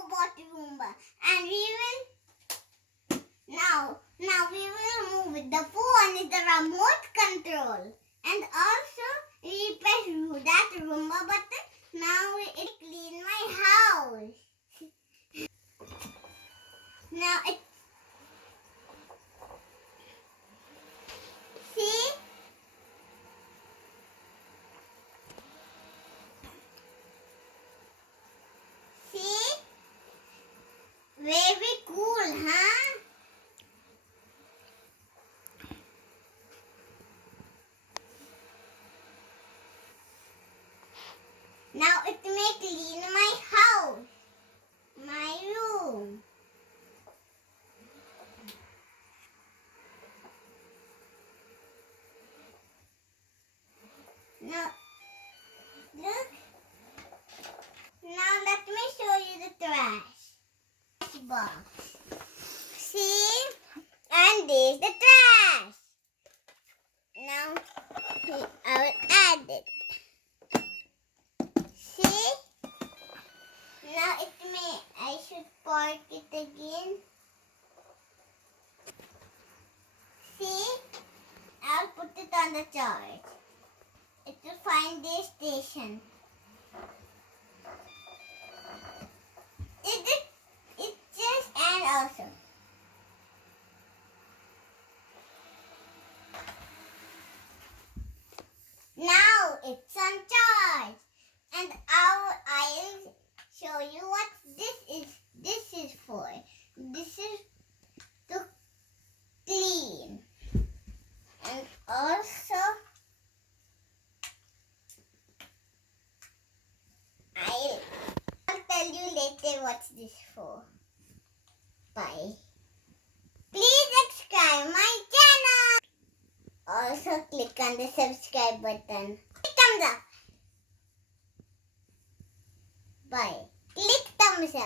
Robot Roomba, and now we will move with the phone is the remote control, and also we press that Roomba button. Now it clean my house. Now it see. See? Very cool, huh? Now it may clean my house, my room. Now, look. Now let me show you the trash box. See? And there's the trash. Now I will add it. See? Now I should park it again. See? I'll put it on the charge. It will find the station. It just and also. Now it's on charge, and I'll show you what this is. This is for. This is to clean, and also I'll tell you later what's this for. Bye. Please subscribe my channel. Also click on the subscribe button. Thumbs up. Bye. Click thumbs up.